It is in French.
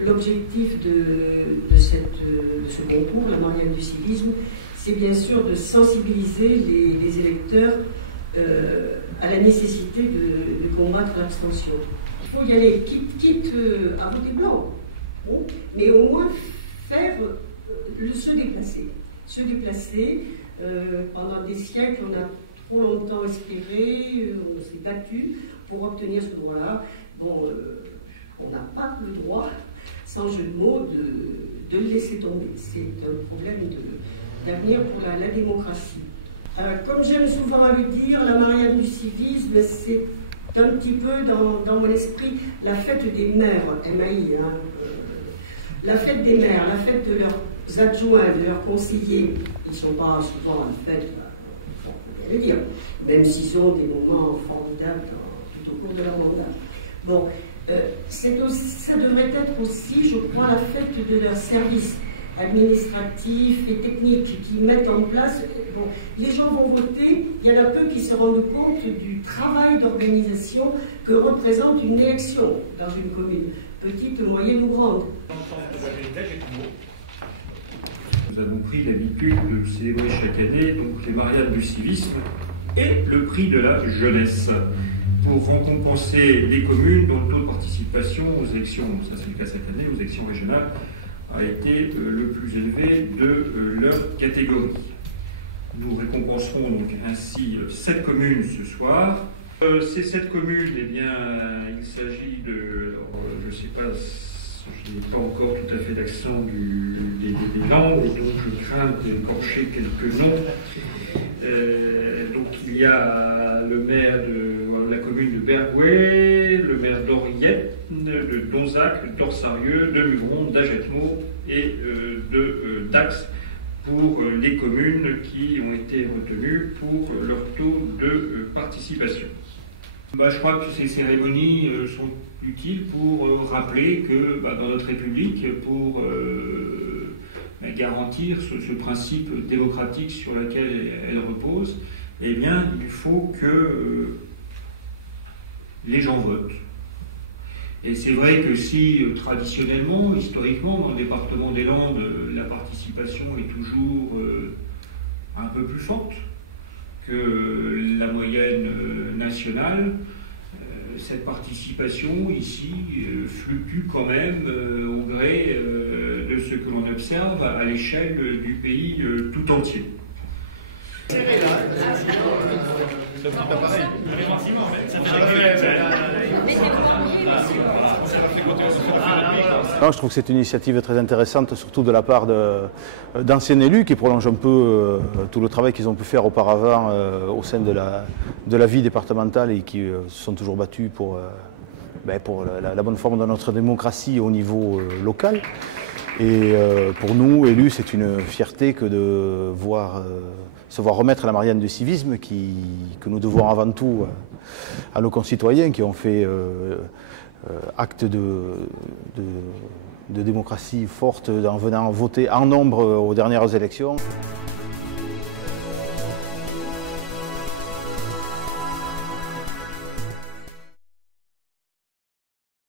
L'objectif de ce concours, la Marianne du civisme, c'est bien sûr de sensibiliser les électeurs à la nécessité de combattre l'abstention. Il faut y aller, quitte à voter blanc, bon, mais au moins faire se déplacer. Se déplacer, pendant des siècles, on a trop longtemps espéré, on s'est battu pour obtenir ce droit-là. Bon, on n'a pas le droit, sans jeu de mots, de le laisser tomber. C'est un problème d'avenir pour la démocratie. Comme j'aime souvent à le dire, la Marianne du civisme, c'est un petit peu dans mon esprit la fête des mères, MAI. Hein, la fête des mères, la fête de leurs adjoints, de leurs conseillers. Ils ne sont pas souvent en fête, faut bien le dire, même s'ils ont des moments formidables tout au cours de leur mandat. Bon, ça devrait être aussi, je crois, la fête de leurs services administratifs et techniques qui mettent en place. Bon, les gens vont voter, il y en a peu qui se rendent compte du travail d'organisation que représente une élection dans une commune, petite, moyenne ou grande. Nous avons pris l'habitude de célébrer chaque année donc, les Mariannes du civisme et le prix de la jeunesse pour récompenser les communes dont le taux de participation aux élections, ça c'est le cas cette année, aux élections régionales, a été le plus élevé de leur catégorie. Nous récompenserons donc ainsi 7 communes ce soir. Ces 7 communes, eh bien, il s'agit de, je ne sais pas, je n'ai pas encore tout à fait l'accent des langues, donc je crains d'écorcher quelques noms. Donc il y a le maire de la commune de Bergoué, le maire d'Oriette, de Donzac, d'Orsarieux, de Mugron, d'Agetmo et de Dax pour les communes qui ont été retenues pour leur taux de participation. Je crois que ces cérémonies sont utiles pour rappeler que dans notre République, pour garantir ce principe démocratique sur lequel elle repose, eh bien, il faut que les gens votent. Et c'est vrai que si, traditionnellement, historiquement, dans le département des Landes, la participation est toujours un peu plus forte que la moyenne nationale, cette participation ici fluctue quand même au gré de ce que l'on observe à l'échelle du pays tout entier. Non, je trouve que c'est une initiative très intéressante, surtout de la part d'anciens élus qui prolongent un peu tout le travail qu'ils ont pu faire auparavant au sein de la vie départementale et qui se sont toujours battus pour la bonne forme de notre démocratie au niveau local. Et pour nous, élus, c'est une fierté que de se voir remettre la Marianne du civisme que nous devons avant tout à nos concitoyens qui ont fait acte de démocratie forte en venant voter en nombre aux dernières élections.